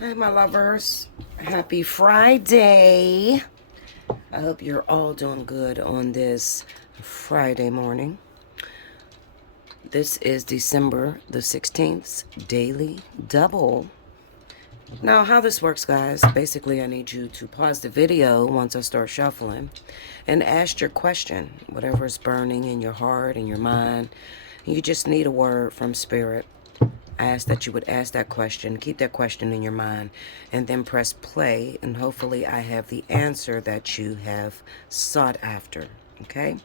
Hi, my lovers. Happy Friday. I hope you're all doing good on this Friday morning. This is December the 16th, Daily Double. Now, how this works, guys, basically I need you to pause the video once I start shuffling and ask your question, whatever is burning in your heart and your mind. You just need a word from Spirit. I ask that you would ask that question, keep that question in your mind, and then press play, and hopefully I have the answer that you have sought after, okay?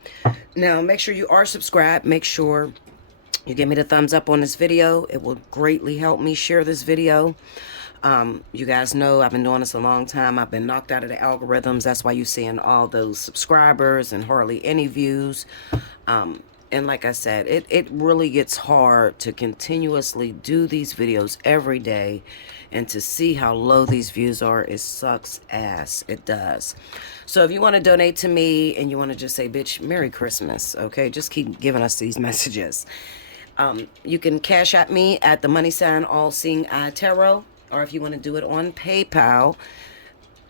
Now, make sure you are subscribed. Make sure you give me the thumbs up on this video. It will greatly help me share this video. You guys know I've been doing this a long time. I've been knocked out of the algorithms. That's why you're seeing all those subscribers and hardly any views. And like I said, it really gets hard to continuously do these videos every day, and to see how low these views are, it sucks ass. It does. So if you want to donate to me and you want to just say, bitch, Merry Christmas, okay? Just keep giving us these messages. You can cash at me at the money sign Allseeingeyetarot, or if you want to do it on PayPal,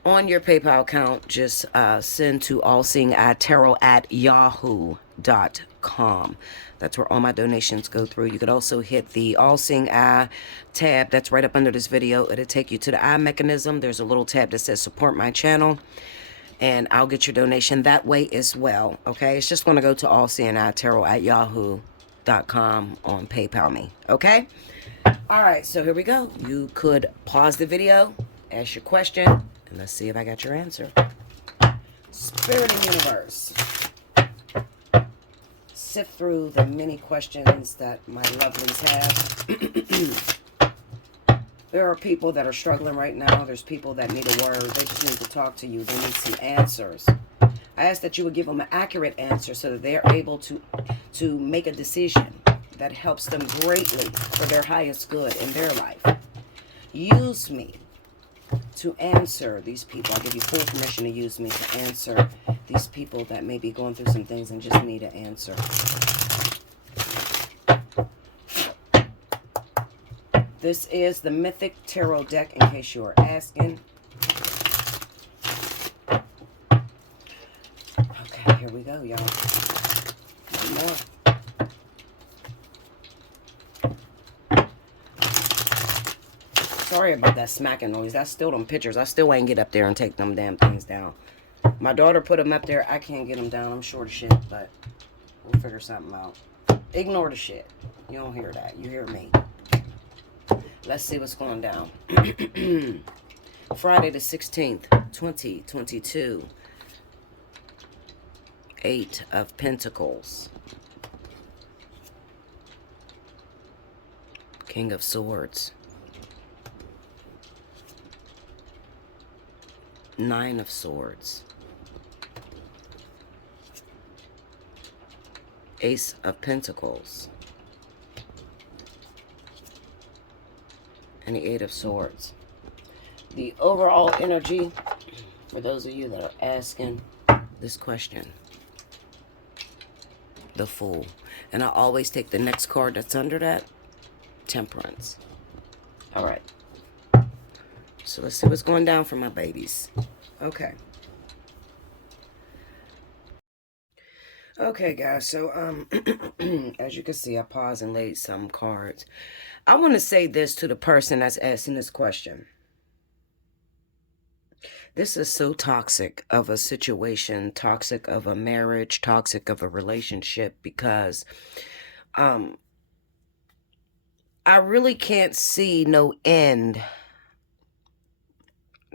on your PayPal account, just send to allseeingeyetarot@yahoo.com. That's where all my donations go through. You could also hit the All Seeing Eye tab that's right up under this video. It'll take you to the eye mechanism. There's a little tab that says support my channel, and I'll get your donation that way as well. Okay, it's just going to go to allseeingeyetarot@yahoo.com on PayPal me. Okay. All right, so here we go. You could pause the video, ask your question, and let's see if I got your answer. Spirit and universe, sift through the many questions that my lovelies have. There are people that are struggling right now. There's people that need a word. They just need to talk to you. They need some answers. I ask that you would give them an accurate answer so that they're able to make a decision that helps them greatly for their highest good in their life. Use me to answer these people. I give you full permission to use me to answer these people that may be going through some things and just need an answer. This is the Mythic Tarot deck, in case you are asking. Okay, here we go, y'all. One more. Sorry about that smacking noise. That's still them pictures. I still ain't get up there and take them damn things down. My daughter put them up there. I can't get them down. I'm short of shit, but we'll figure something out. Ignore the shit. You don't hear that. You hear me. Let's see what's going down. Friday the 16th, 2022. Eight of Pentacles. King of Swords. Nine of Swords. Ace of Pentacles. And the Eight of Swords. The overall energy, for those of you that are asking this question. The Fool. And I always take the next card that's under that. Temperance. All right. So let's see what's going down for my babies. Okay. Okay, guys. So, as you can see, I paused and laid some cards. I want to say this to the person that's asking this question. This is so toxic of a situation, toxic of a marriage, toxic of a relationship, because I really can't see no end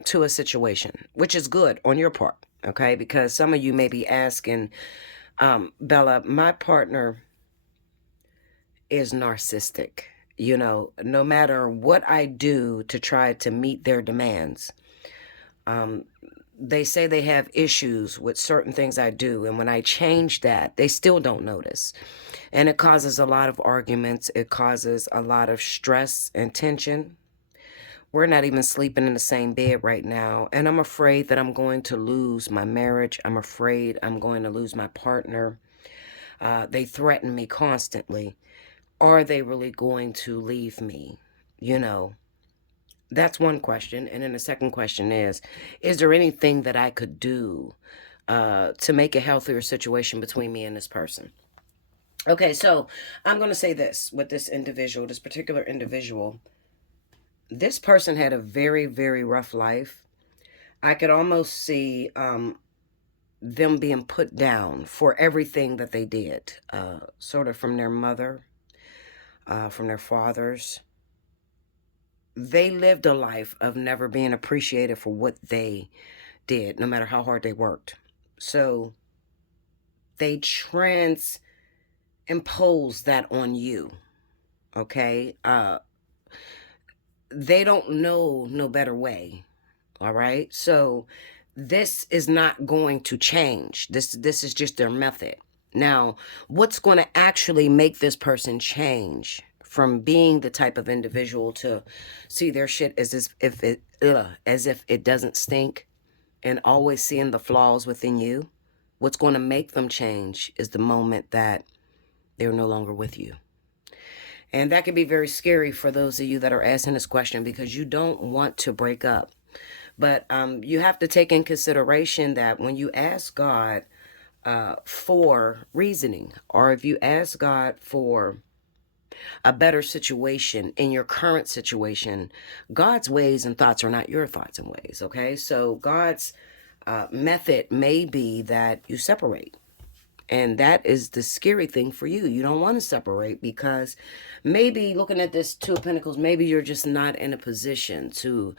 to a situation, which is good on your part, okay? Because some of you may be asking, Bella, my partner is narcissistic. You know, no matter what I do to try to meet their demands, they say they have issues with certain things I do. And when I change that, they still don't notice. And it causes a lot of arguments. It causes a lot of stress and tension. We're not even sleeping in the same bed right now. And I'm afraid that I'm going to lose my marriage. I'm afraid I'm going to lose my partner. They threaten me constantly. Are they really going to leave me? You know, That's one question. And then the second question is there anything that I could do to make a healthier situation between me and this person? Okay, so I'm going to say this with this individual, this particular individual. This person had a very, very rough life. I could almost see them being put down for everything that they did, sort of from their mother, from their fathers. They lived a life of never being appreciated for what they did, no matter how hard they worked. So they transimpose that on you. Okay. They don't know no better way. All right. So this is not going to change. This is just their method. Now, what's going to actually make this person change from being the type of individual to see their shit as if it doesn't stink, and always seeing the flaws within you? What's going to make them change is the moment that they're no longer with you. And that can be very scary for those of you that are asking this question, because you don't want to break up. But you have to take in consideration that when you ask God for reasoning, or if you ask God for a better situation in your current situation, God's ways and thoughts are not your thoughts and ways, okay? So God's method may be that you separate. And that is the scary thing for you. You don't want to separate, because maybe, looking at this Two of Pentacles, maybe you're just not in a position to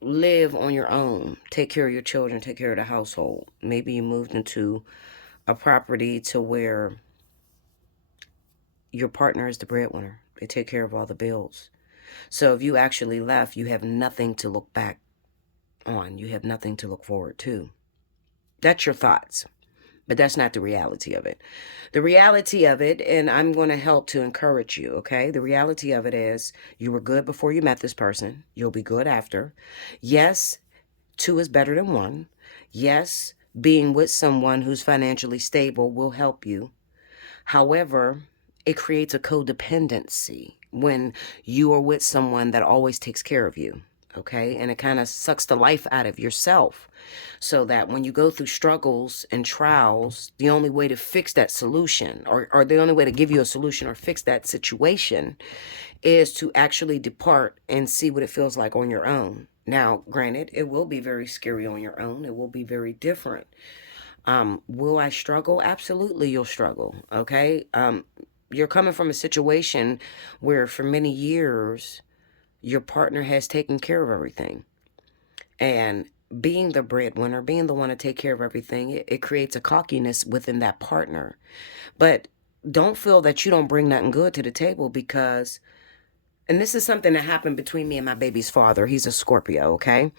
live on your own, take care of your children, take care of the household. Maybe you moved into a property to where your partner is the breadwinner. They take care of all the bills. So if you actually left, you have nothing to look back on. You have nothing to look forward to. That's your thoughts. But that's not the reality of it. The reality of it, and I'm going to help to encourage you, okay? The reality of it is you were good before you met this person. You'll be good after. Yes, two is better than one. Yes, being with someone who's financially stable will help you. However, it creates a codependency when you are with someone that always takes care of you. Okay. And it kind of sucks the life out of yourself, so that when you go through struggles and trials, the only way to fix that solution, or the only way to give you a solution or fix that situation, is to actually depart and see what it feels like on your own. Now, granted, it will be very scary on your own. It will be very different. Will I struggle? Absolutely, you'll struggle. Okay. You're coming from a situation where for many years, your partner has taken care of everything. And being the breadwinner, being the one to take care of everything, it creates a cockiness within that partner. But don't feel that you don't bring nothing good to the table, because, and this is something that happened between me and my baby's father. He's a Scorpio, okay?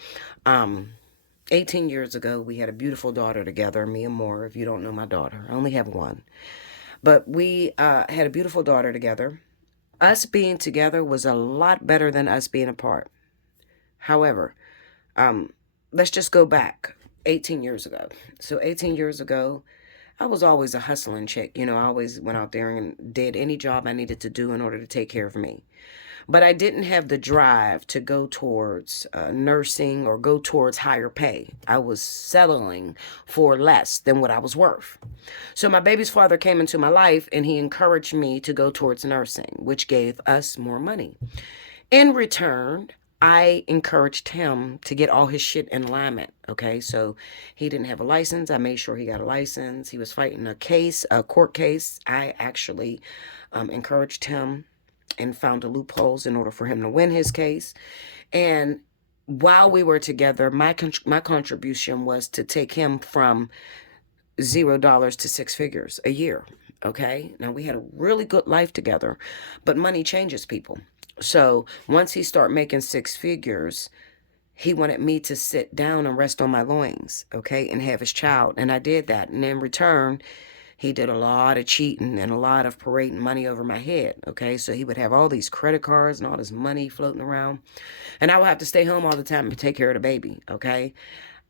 18 years ago, we had a beautiful daughter together, me and Moore. If you don't know my daughter, I only have one. But we had a beautiful daughter together. Us being together was a lot better than us being apart. However, let's just go back 18 years ago. So 18 years ago, I was always a hustling chick. You know, I always went out there and did any job I needed to do in order to take care of me. But I didn't have the drive to go towards nursing or go towards higher pay. I was settling for less than what I was worth. So my baby's father came into my life, and he encouraged me to go towards nursing, which gave us more money. In return, I encouraged him to get all his shit in alignment. Okay, so he didn't have a license. I made sure he got a license. He was fighting a court case. I actually encouraged him and found the loopholes in order for him to win his case. And while we were together, my contribution was to take him from $0 to six figures a year. Okay, now we had a really good life together, but money changes people. So once he started making six figures, he wanted me to sit down and rest on my loins, okay, and have his child. And I did that. And in return, he did a lot of cheating and a lot of parading money over my head, okay? So he would have all these credit cards and all this money floating around. And I would have to stay home all the time to take care of the baby, okay?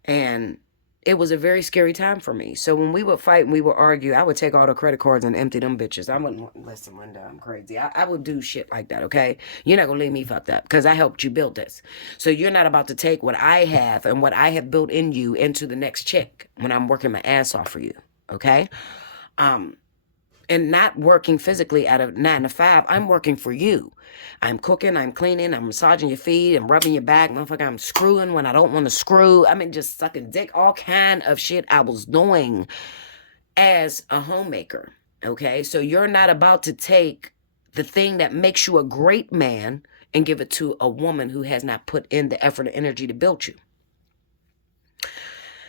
And It was a very scary time for me. So when we would fight and we would argue, I would take all the credit cards and empty them bitches. I wouldn't listen, Linda. I'm crazy. I would do shit like that, okay? You're not gonna leave me fucked up because I helped you build this. So you're not about to take what I have and what I have built in you into the next chick when I'm working my ass off for you, okay? And not working physically out of 9 to 5. I'm working for you. I'm cooking, I'm cleaning, I'm massaging your feet, I'm rubbing your back, motherfucker. I'm screwing when I don't want to screw. I mean, just sucking dick, all kind of shit I was doing as a homemaker. Okay, so you're not about to take the thing that makes you a great man and give it to a woman who has not put in the effort and energy to build you.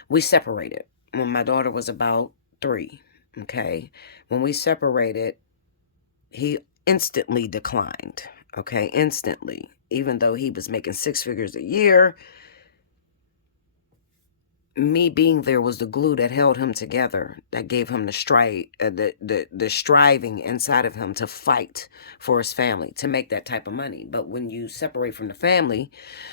We separated when my daughter was about 3. Okay. When we separated, he instantly declined. Okay. Instantly. Even though he was making 6 figures a year, me being there was the glue that held him together, that gave him the striving inside of him to fight for his family, to make that type of money. But when you separate from the family,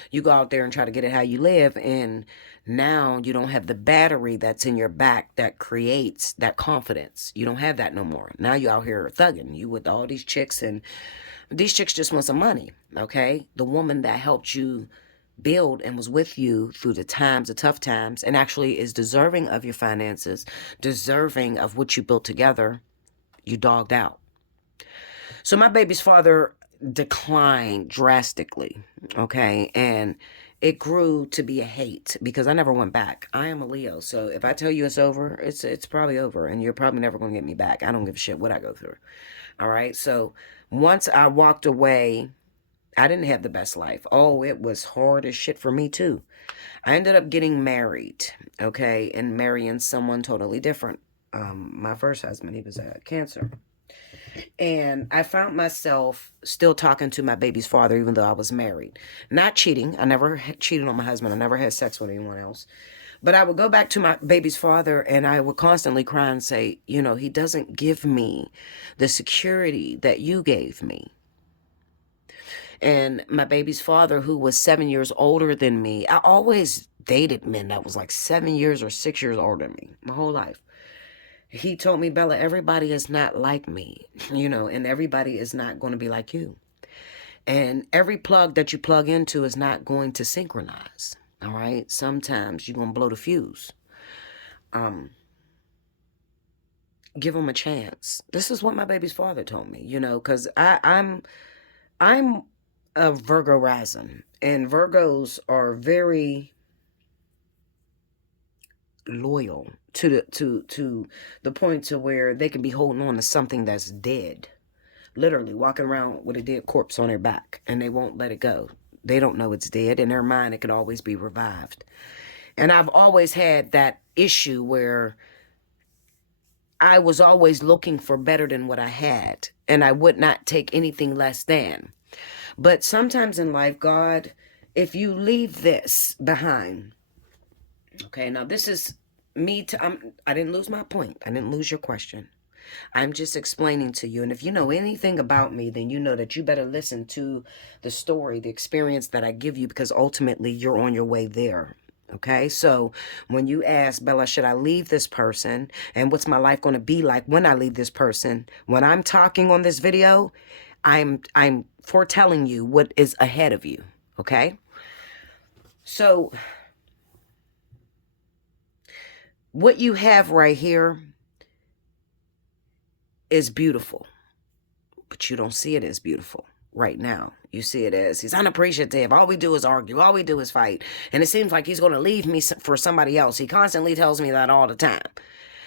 you go out there and try to get it how you live, and now you don't have the battery that's in your back that creates that confidence. You don't have that no more. Now you out here thugging. You with all these chicks, and these chicks just want some money, okay? The woman that helped you build and was with you through the times, the tough times, and actually is deserving of your finances, deserving of what you built together, you dogged out. So my baby's father declined drastically, okay? And it grew to be a hate because I never went back. I am a Leo, so if I tell you it's over, it's probably over, and you're probably never going to get me back. I don't give a shit what I go through, all right? So once I walked away, I didn't have the best life. Oh, it was hard as shit for me too. I ended up getting married, okay, and marrying someone totally different. My first husband, he was cancer. And I found myself still talking to my baby's father, even though I was married. Not cheating. I never cheated on my husband. I never had sex with anyone else. But I would go back to my baby's father and I would constantly cry and say, you know, he doesn't give me the security that you gave me. And my baby's father, who was 7 years older than me, I always dated men that was like 7 years or 6 years older than me my whole life. He told me, Bella, everybody is not like me, you know, and everybody is not going to be like you. And every plug that you plug into is not going to synchronize. All right. Sometimes you're going to blow the fuse. Give him a chance. This is what my baby's father told me, you know, because I'm a Virgo rising, and Virgos are very loyal to the point to where they can be holding on to something that's dead, literally walking around with a dead corpse on their back, and they won't let it go. They don't know it's dead. In their mind, it can always be revived. And I've always had that issue where I was always looking for better than what I had, and I would not take anything less than. But sometimes in life, God, if you leave this behind, okay, now this is me, I didn't lose my point. I didn't lose your question. I'm just explaining to you. And if you know anything about me, then you know that you better listen to the story, the experience that I give you, because ultimately you're on your way there. Okay, so when you ask, Bella, should I leave this person? And what's my life going to be like when I leave this person? When I'm talking on this video, I'm foretelling you what is ahead of you, okay? So what you have right here is beautiful, but you don't see it as beautiful right now. You see it as he's unappreciative. All we do is argue. All we do is fight. And it seems like he's going to leave me for somebody else. He constantly tells me that all the time.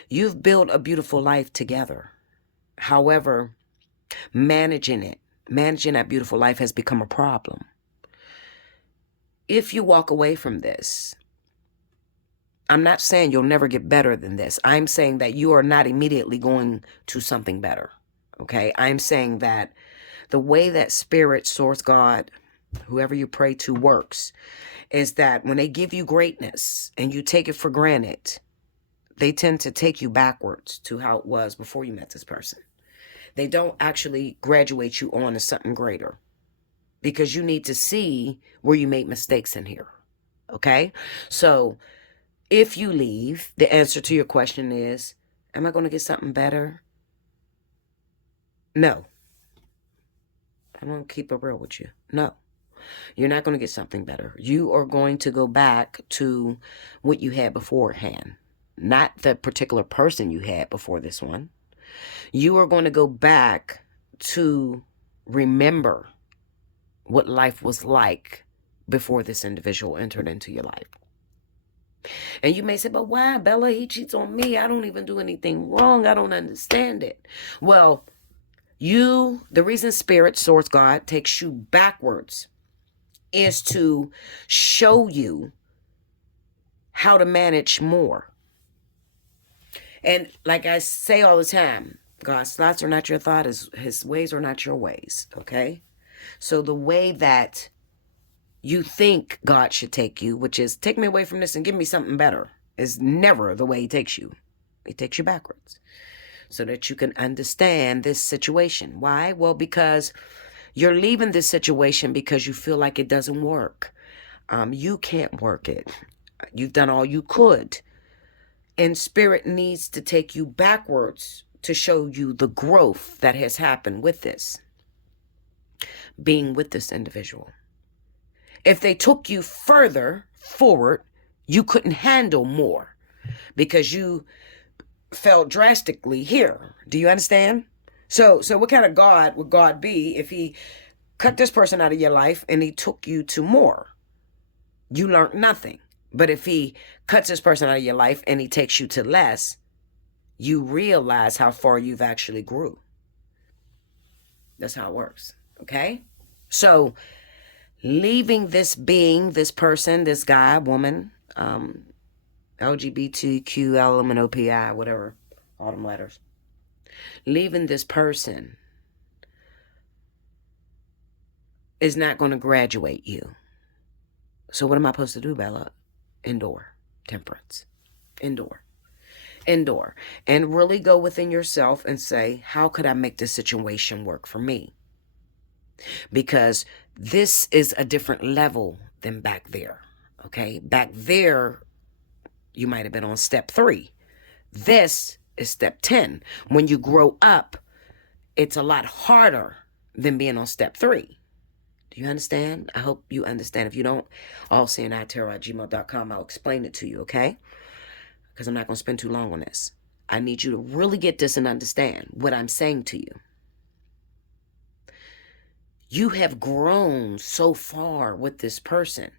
You've built a beautiful life together. However, managing that beautiful life has become a problem. If you walk away from this, I'm not saying you'll never get better than this. I'm saying that you are not immediately going to something better. Okay? I'm saying that the way that spirit, source, God, whoever you pray to works is that when they give you greatness and you take it for granted, they tend to take you backwards to how it was before you met this person. They don't actually graduate you on to something greater because you need to see where you made mistakes in here. Okay? So If you leave, the answer to your question is, am I going to get something better? No. I'm going to keep it real with you. No. You're not going to get something better. You are going to go back to what you had beforehand. Not the particular person you had before this one. You are going to go back to remember what life was like before this individual entered into your life. And you may say, but why, Bella? He cheats on me. I don't even do anything wrong. I don't understand it. Well, the reason Spirit, Source, God takes you backwards is to show you how to manage more. And like I say all the time, God's thoughts are not your thoughts. His ways are not your ways. Okay? So the way that you think God should take you, which is take me away from this and give me something better, is never the way he takes you. He takes you backwards so that you can understand this situation. Why? Well, because you're leaving this situation because you feel like it doesn't work. You can't work it. You've done all you could. And Spirit needs to take you backwards to show you the growth that has happened with this, being with this individual. If they took you further forward, you couldn't handle more because you fell drastically here. Do you understand? So what kind of God would God be if he cut this person out of your life and he took you to more? You learned nothing. But if he cuts this person out of your life and he takes you to less, you realize how far you've actually grew. That's how it works. Okay? So leaving this being, this person, this guy, woman, LGBTQ, LMNOPI, whatever, all them letters. Leaving this person is not going to graduate you. So what am I supposed to do, Bella? Endure. Temperance. Endure. And really go within yourself and say, how could I make this situation work for me? Because this is a different level than back there. Okay? Back there, you might have been on step 3. This is step 10. When you grow up, it's a lot harder than being on step 3. Do you understand? I hope you understand. If you don't, allseeingeyetarot@gmail.com. I'll explain it to you, okay? Because I'm not going to spend too long on this. I need you to really get this and understand what I'm saying to you. You have grown so far with this person,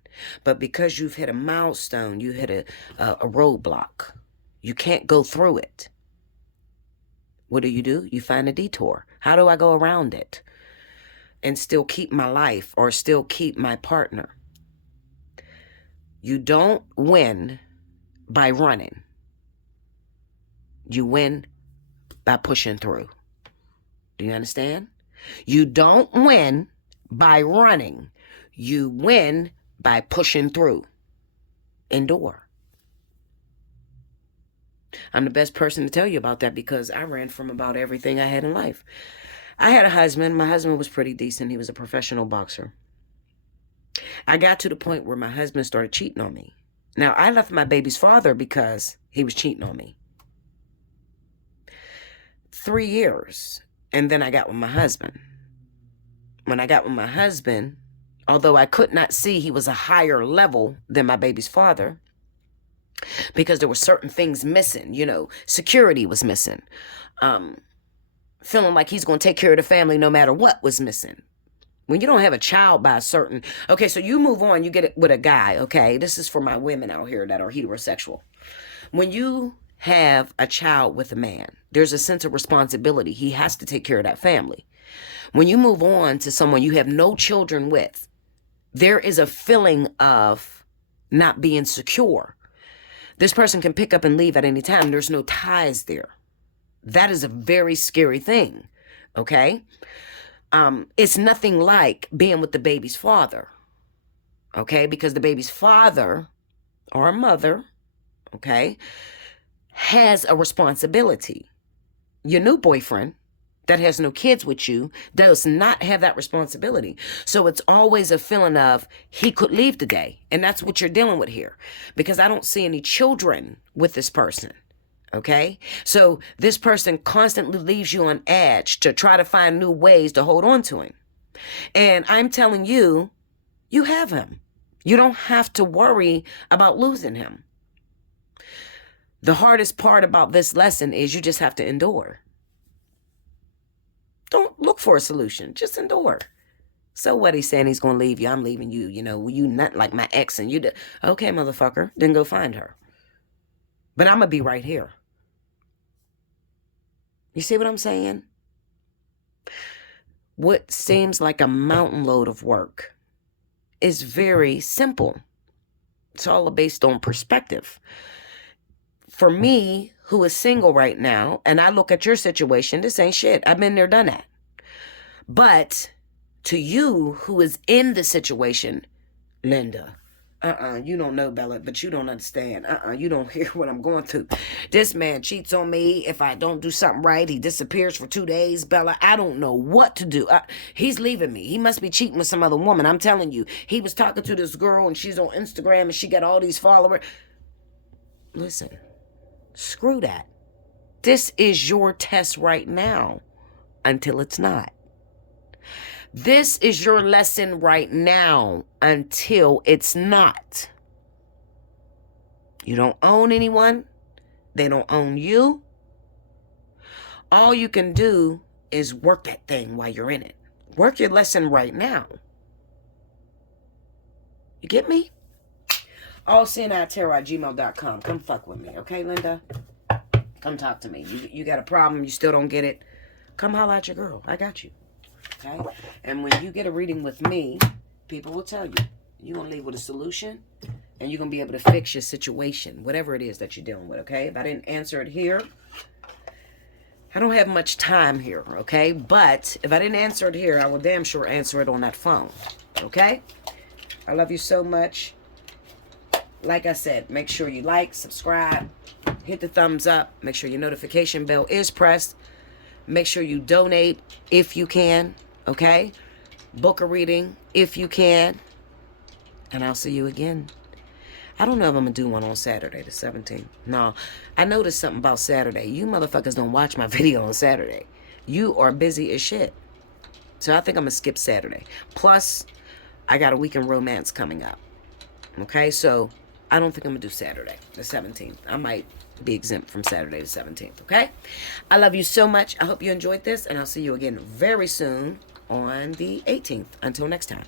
but because you've hit a milestone, you hit a roadblock. You can't go through it. What do? You find a detour. How do I go around it and still keep my life or still keep my partner? You don't win by running. You win by pushing through. Do you understand? You don't win by running. You win by pushing through. Endure. I'm the best person to tell you about that because I ran from about everything I had in life. I had a husband. My husband was pretty decent. He was a professional boxer. I got to the point where my husband started cheating on me. Now, I left my baby's father because he was cheating on me. 3 years. And then I got with my husband. When I got with my husband, although I could not see he was a higher level than my baby's father, because there were certain things missing, security was missing. Feeling like he's going to take care of the family no matter what was missing. When you don't have a child by a certain... Okay, so you move on, you get it with a guy, okay? This is for my women out here that are heterosexual. When you have a child with a man, there's a sense of responsibility. He has to take care of that family. When you move on to someone you have no children with, there is a feeling of not being secure. This person can pick up and leave at any time. There's no ties there. That is a very scary thing, okay? It's nothing like being with the baby's father, okay? Because the baby's father or mother, okay, has a responsibility. Your new boyfriend that has no kids with you does not have that responsibility. So it's always a feeling of he could leave today. And that's what you're dealing with here, because I don't see any children with this person. Okay? So this person constantly leaves you on edge to try to find new ways to hold on to him. And I'm telling you, you have him. You don't have to worry about losing him. The hardest part about this lesson is you just have to endure. Don't look for a solution. Just endure. So what, he's saying he's going to leave you. I'm leaving you. You know, you not like my ex and you. Okay, motherfucker. Then go find her. But I'm going to be right here. You see what I'm saying? What seems like a mountain load of work is very simple. It's all based on perspective. For me, who is single right now, and I look at your situation, this ain't shit. I've been there, done that. But to you, who is in the situation, Linda, you don't know, Bella, but you don't understand. You don't hear what I'm going through. This man cheats on me. If I don't do something right, he disappears for 2 days. Bella, I don't know what to do. He's leaving me. He must be cheating with some other woman. I'm telling you. He was talking to this girl, and she's on Instagram, and she got all these followers. Listen, screw that. This is your test right now until it's not. This is your lesson right now until it's not. You don't own anyone. They don't own you. All you can do is work that thing while you're in it. Work your lesson right now. You get me? Allseeingeyetarot@gmail.com. Come fuck with me, okay, Linda? Come talk to me. You got a problem, you still don't get it. Come holla at your girl. I got you. Okay? And when you get a reading with me, people will tell you, you're going to leave with a solution, and you're going to be able to fix your situation, whatever it is that you're dealing with, okay? If I didn't answer it here, I don't have much time here, okay? But if I didn't answer it here, I will damn sure answer it on that phone, okay? I love you so much. Like I said, make sure you like, subscribe, hit the thumbs up, make sure your notification bell is pressed. Make sure you donate if you can, okay? Book a reading if you can. And I'll see you again. I don't know if I'm going to do one on Saturday the 17th. No, I noticed something about Saturday. You motherfuckers don't watch my video on Saturday. You are busy as shit. So I think I'm going to skip Saturday. Plus, I got a weekend romance coming up. Okay, so I don't think I'm going to do Saturday the 17th. I might be exempt from Saturday the 17th, okay? I love you so much. I hope you enjoyed this, and I'll see you again very soon on the 18th. Until next time.